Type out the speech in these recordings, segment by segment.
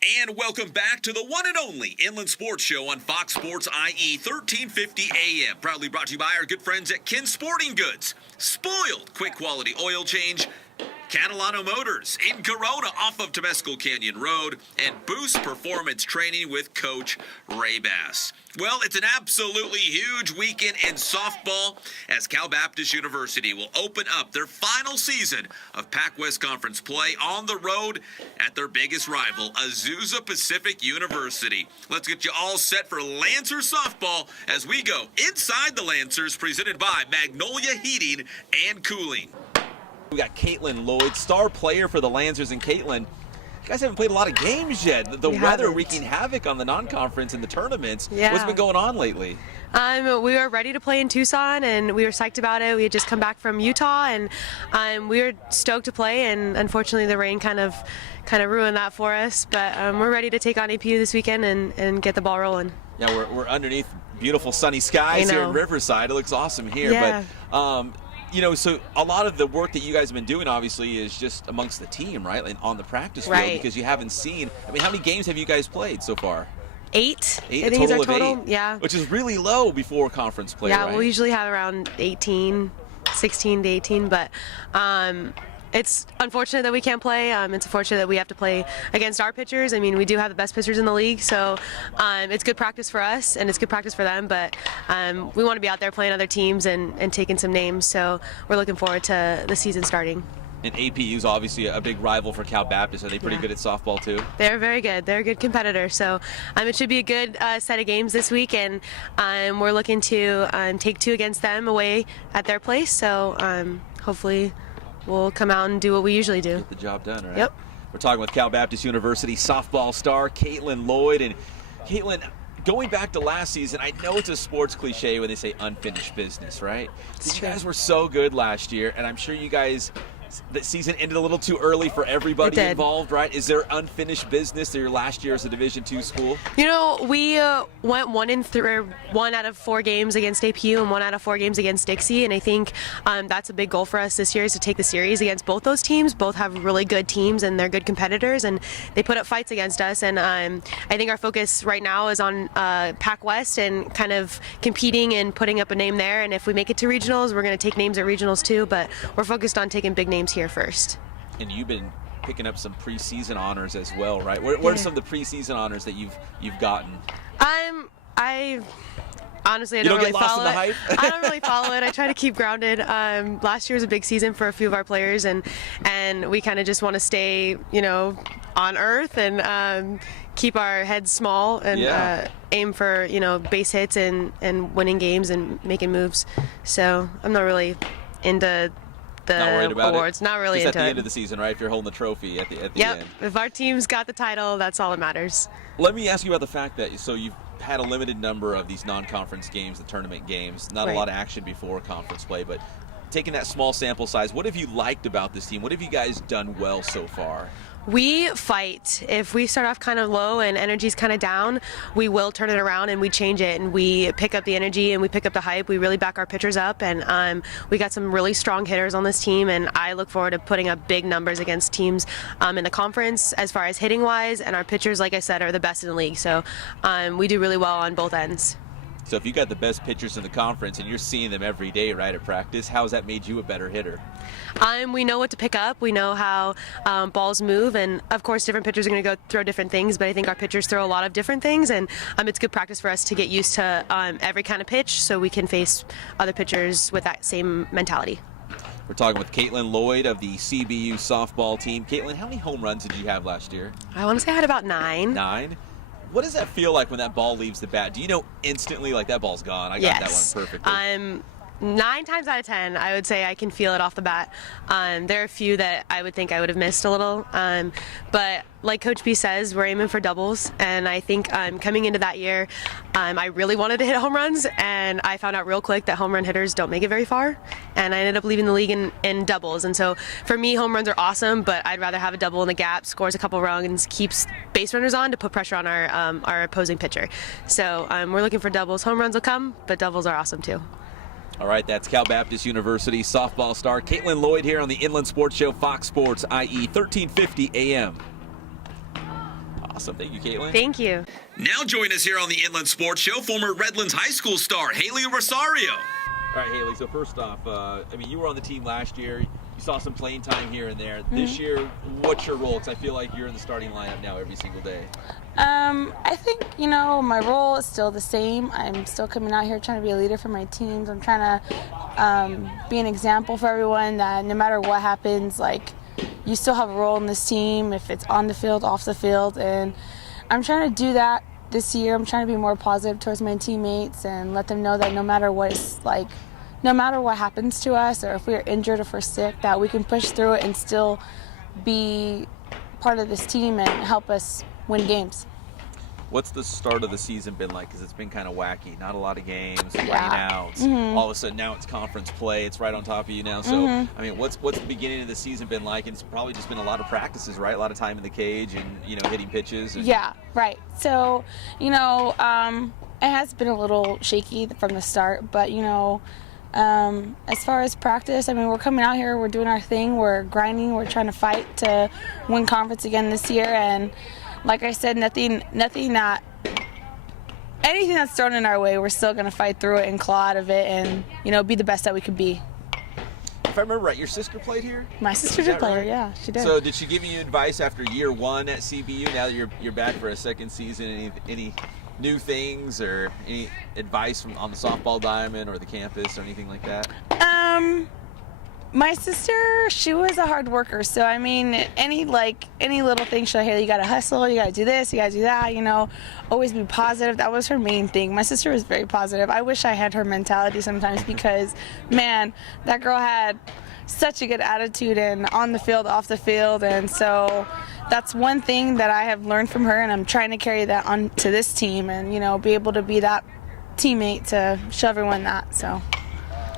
And welcome back to the one and only Inland Sports Show on Fox Sports IE 1350 AM. Proudly brought to you by our good friends at Kin Sporting Goods. Spoiled quick quality oil change. Catalano Motors in Corona off of Temescal Canyon Road, and Boost Performance Training with Coach Ray Bass. Well, it's an absolutely huge weekend in softball as Cal Baptist University will open up their final season of PacWest Conference play on the road at their biggest rival, Azusa Pacific University. Let's get you all set for Lancer softball as we go inside the Lancers, presented by Magnolia Heating and Cooling. We got Kaitlyn Loyd, star player for the Lancers, and Caitlyn, you guys haven't played a lot of games yet. The weather wreaking havoc on the non-conference and the tournaments. Yeah. What's been going on lately? We were ready to play in Tucson, and we were psyched about it. We had just come back from Utah, and we were stoked to play, and unfortunately the rain kind of ruined that for us. But we're ready to take on APU this weekend and get the ball rolling. Yeah, we're underneath beautiful sunny skies here in Riverside. It looks awesome here. Yeah. But you know, so a lot of the work that you guys have been doing, obviously, is just amongst the team, right? And on the practice field, because you haven't seen. I mean, how many games have you guys played so far? 8. Eight, I think is our total total. of 8. Yeah. Which is really low before conference play. Yeah, right? we'll usually have around 16 to 18, but it's unfortunate that we can't play. It's unfortunate that we have to play against our pitchers. I mean, we do have the best pitchers in the league, so it's good practice for us and it's good practice for them, but we want to be out there playing other teams and taking some names, so we're looking forward to the season starting. And APU is obviously a big rival for Cal Baptist. Are they pretty good at softball too? They're very good. They're a good competitor. So it should be a good set of games this week, and we're looking to take 2 against them away at their place. So hopefully we'll come out and do what we usually do. Get the job done, right? Yep. We're talking with Cal Baptist University softball star Kaitlyn Loyd. And Caitlyn, going back to last season, I know it's a sports cliche when they say unfinished business, right? So you guys were so good last year, and I'm sure you guys, the season ended a little too early for everybody involved, right? Is there unfinished business to your last year as a Division II school? You know, we went 1 out of 4 games against APU and 1 out of 4 games against Dixie, and I think that's a big goal for us this year, is to take the series against both those teams. Both have really good teams and they're good competitors, and they put up fights against us. And I think our focus right now is on PacWest and kind of competing and putting up a name there. And if we make it to regionals, we're going to take names at regionals too, but we're focused on taking big names here first. And you've been picking up some preseason honors as well, right? What are some of the preseason honors that you've gotten? I honestly, I don't really get lost follow in the it. hype? I don't really follow it. I try to keep grounded. Last year was a big season for a few of our players, and we kind of just want to stay, on earth and keep our heads small and aim for, base hits and winning games and making moves. So I'm not really into the awards. Not really just into at the it. end of the season, right? If you're holding the trophy at the Yep. end. If our team's got the title, that's all that matters. Let me ask you about the fact that you've had a limited number of these non-conference games, the tournament games, not a lot of action before conference play, but taking that small sample size, what have you liked about this team? What have you guys done well so far? We fight. If we start off kind of low and energy's kind of down, we will turn it around and we change it, and we pick up the energy and we pick up the hype. We really back our pitchers up, and we got some really strong hitters on this team, and I look forward to putting up big numbers against teams in the conference as far as hitting wise, and our pitchers, like I said, are the best in the league. So we do really well on both ends. So if you got the best pitchers in the conference and you're seeing them every day, right, at practice, how has that made you a better hitter? We know what to pick up. We know how balls move, and of course different pitchers are going to go throw different things, but I think our pitchers throw a lot of different things, and it's good practice for us to get used to every kind of pitch so we can face other pitchers with that same mentality. We're talking with Kaitlyn Loyd of the CBU softball team. Caitlyn, how many home runs did you have last year? I want to say I had about 9. 9? What does that feel like when that ball leaves the bat? Do you know instantly, like, that ball's gone? I got that one perfectly. 9 times out of 10, I would say I can feel it off the bat. There are a few that I would think I would have missed a little, but like Coach B says, we're aiming for doubles, and I think coming into that year, I really wanted to hit home runs, and I found out real quick that home run hitters don't make it very far, and I ended up leaving the league in doubles. And so for me, home runs are awesome, but I'd rather have a double in the gap, scores a couple runs, keeps base runners on to put pressure on our opposing pitcher. So we're looking for doubles. Home runs will come, but doubles are awesome too. All right, that's Cal Baptist University softball star Kaitlyn Loyd here on the Inland Sports Show, Fox Sports IE 1350 AM. Awesome. Thank you, Caitlyn. Thank you. Now join us here on the Inland Sports Show, former Redlands High School star Halle Rosario. All right, Halle, so first off, you were on the team last year. You saw some playing time here and there. This year, what's your role? Because I feel like you're in the starting lineup now every single day. I think, my role is still the same. I'm still coming out here trying to be a leader for my teams. I'm trying to be an example for everyone that no matter what happens, you still have a role in this team, if it's on the field, off the field. And I'm trying to do that this year. I'm trying to be more positive towards my teammates and let them know that no matter what happens to us, or if we're injured, if we're sick, that we can push through it and still be part of this team and help us win games. What's the start of the season been like? Because it's been kind of wacky. Not a lot of games, Yeah. rainouts. All of a sudden now it's conference play. It's right on top of you now. So, what's the beginning of the season been like? And it's probably just been a lot of practices, right? A lot of time in the cage and, hitting pitches. And... Yeah, right. So, it has been a little shaky from the start, but, as far as practice, we're coming out here, we're doing our thing, we're grinding, we're trying to fight to win conference again this year. And like I said, anything that's thrown in our way, we're still going to fight through it and claw out of it and, be the best that we could be. If I remember right, your sister played here? My sister did play here, yeah, she did. So did she give you advice after year one at CBU? Now that you're back for a second season, any new things or any advice on the softball diamond or the campus or anything like that? My sister, she was a hard worker, so any little thing, she'll hey, you gotta hustle, you gotta do this, you gotta do that, always be positive. That was her main thing. My sister was very positive. I wish I had her mentality sometimes because, man, that girl had such a good attitude and on the field, off the field, and so that's one thing that I have learned from her, and I'm trying to carry that on to this team and, be able to be that teammate to show everyone that, so.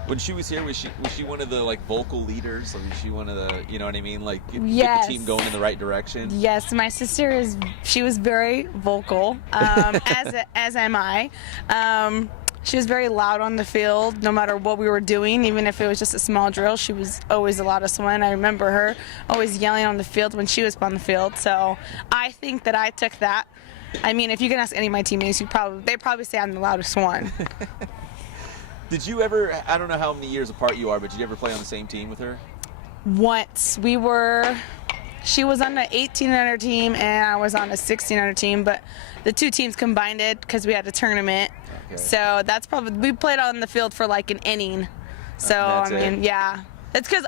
When she was here, was she one of the vocal leaders? Or was she one of the, get Yes. the team going in the right direction? Yes, my sister she was very vocal, as am I. She was very loud on the field, no matter what we were doing, even if it was just a small drill. She was always the loudest one. I remember her always yelling on the field when she was on the field. So I think that I took that. If you can ask any of my teammates, they probably say I'm the loudest one. Did you ever, I don't know how many years apart you are, but did you ever play on the same team with her? Once. She was on the 1800 team and I was on a 1600 team, but the two teams combined it because we had a tournament. Okay. So that's we played on the field for an inning. So, yeah. It's because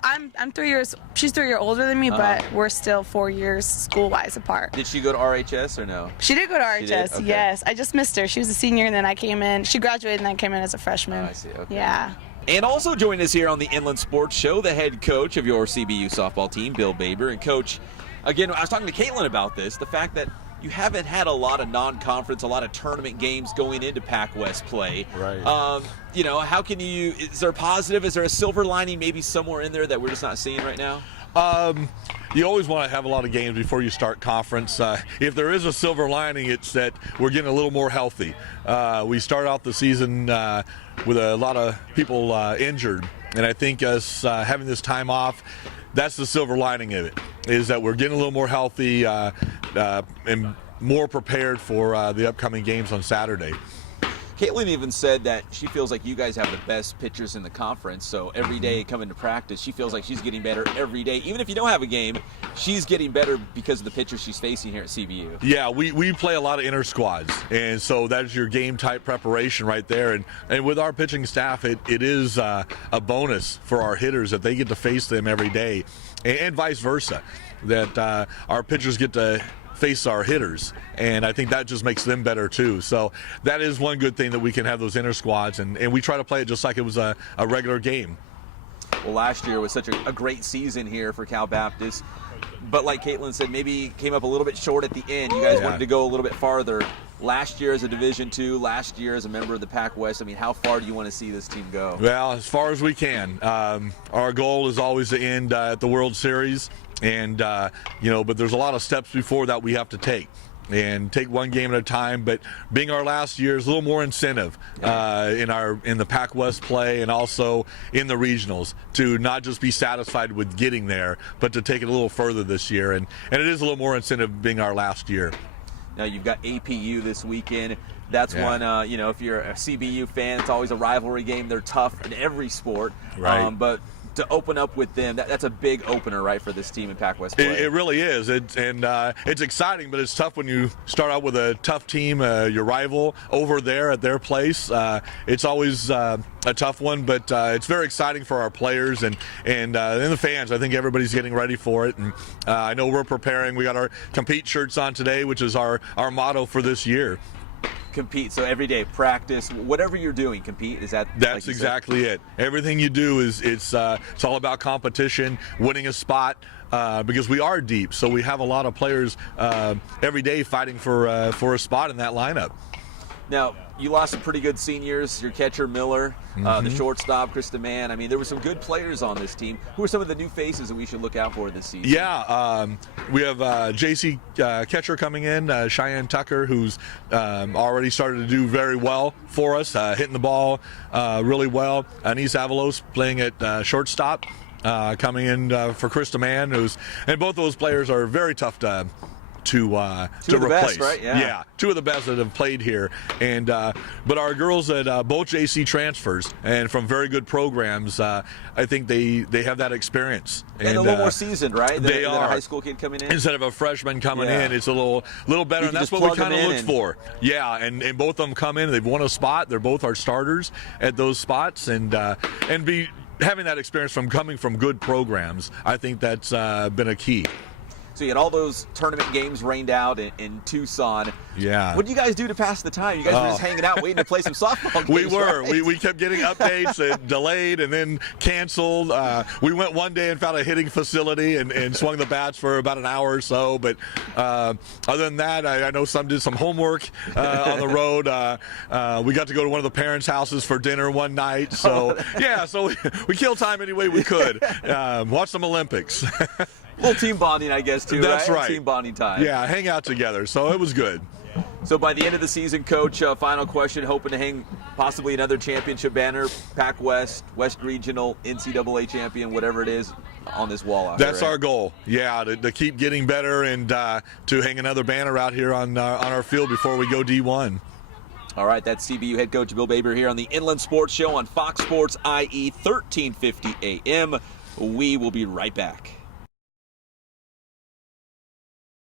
she's 3 years older than me, but we're still 4 years school-wise apart. Did she go to RHS or no? She did go to RHS, okay. Yes. I just missed her. She was a senior, and then I came in. She graduated, and then I came in as a freshman. Oh, I see, okay. Yeah. And also joining us here on the Inland Sports Show, the head coach of your CBU softball team, Bill Baber. And Coach, again, I was talking to Caitlyn about this, the fact that you haven't had a lot of non-conference, a lot of tournament games going into PacWest play. Right. How can is there a positive, is there a silver lining maybe somewhere in there that we're just not seeing right now? You always want to have a lot of games before you start conference. If there is a silver lining, it's that we're getting a little more healthy. We start out the season with a lot of people injured, and I think us having this time off, that's the silver lining of it, is that we're getting a little more healthy and more prepared for the upcoming games on Saturday. Caitlyn even said that she feels like you guys have the best pitchers in the conference, so every day coming to practice, she feels like she's getting better every day. Even if you don't have a game, she's getting better because of the pitchers she's facing here at CBU. Yeah, we play a lot of inter squads, and so that's your game-type preparation right there. And with our pitching staff, it is a bonus for our hitters that they get to face them every day, and vice versa, that our pitchers get to face our hitters, and I think that just makes them better too. So that is one good thing, that we can have those inter squads, and we try to play it just like it was a regular game. Well, last year was such a great season here for Cal Baptist, but like Caitlyn said, maybe came up a little bit short at the end. You guys wanted to go a little bit farther. Last year as a Division II, last year as a member of the PacWest, how far do you want to see this team go? Well, as far as we can. Our goal is always to end at the World Series, and but there's a lot of steps before that we have to take, and take one game at a time. But being our last year is a little more incentive in the PacWest play, and also in the regionals, to not just be satisfied with getting there, but to take it a little further this year, and it is a little more incentive being our last year. Now you've got APU this weekend. That's one, if you're a CBU fan, it's always a rivalry game. They're tough in every sport. Right. But to open up with them, that's a big opener, right, for this team in PacWest play. It really is. It's exciting, but it's tough when you start out with a tough team, your rival, over there at their place. It's always a tough one, but it's very exciting for our players and the fans. I think everybody's getting ready for it, and I know we're preparing. We got our Compete shirts on today, which is our motto for this year. Compete, so every day practice, whatever you're doing, compete. That's like exactly it. Everything you do it's all about competition, winning a spot, because we are deep, so we have a lot of players every day fighting for a spot in that lineup. Now, you lost some pretty good seniors. Your catcher, Miller, the shortstop, Krista Mann. I mean, there were some good players on this team. Who are some of the new faces that we should look out for this season? Yeah, we have JC catcher coming in, Cheyenne Tucker, who's already started to do very well for us, hitting the ball really well. Anise Avalos playing at shortstop, coming in for Krista Mann, and both those players are very tough to replace. Best, right? Yeah, two of the best that have played here, and but our girls at both JC transfers and from very good programs, I think they have that experience and a little more seasoned, right? They are a high school kid coming in instead of a freshman coming in. It's a little better, and that's what we kind of look for. Yeah, and both of them come in. They've won a spot. They're both our starters at those spots, and be having that experience from coming from good programs. I think that's been a key. So you had all those tournament games rained out in Tucson. Yeah. What did you guys do to pass the time? You guys were just hanging out waiting to play some softball games. We were. Right? We kept getting updates and delayed and then canceled. We went one day and found a hitting facility and swung the bats for about an hour or so. But other than that, I know some did some homework on the road. We got to go to one of the parents' houses for dinner one night. So, so we killed time any way we could. Watch some Olympics. A little team bonding, I guess, too. That's right. Team bonding time. Yeah, hang out together. So it was good. So by the end of the season, Coach, final question, hoping to hang possibly another championship banner, PacWest, West Regional, NCAA champion, whatever it is, on this wall out That's here, right? our goal. Yeah, to keep getting better and to hang another banner out here on our field before we go D1. All right, that's CBU head coach Bill Baber here on the Inland Sports Show on Fox Sports IE 1350 AM. We will be right back.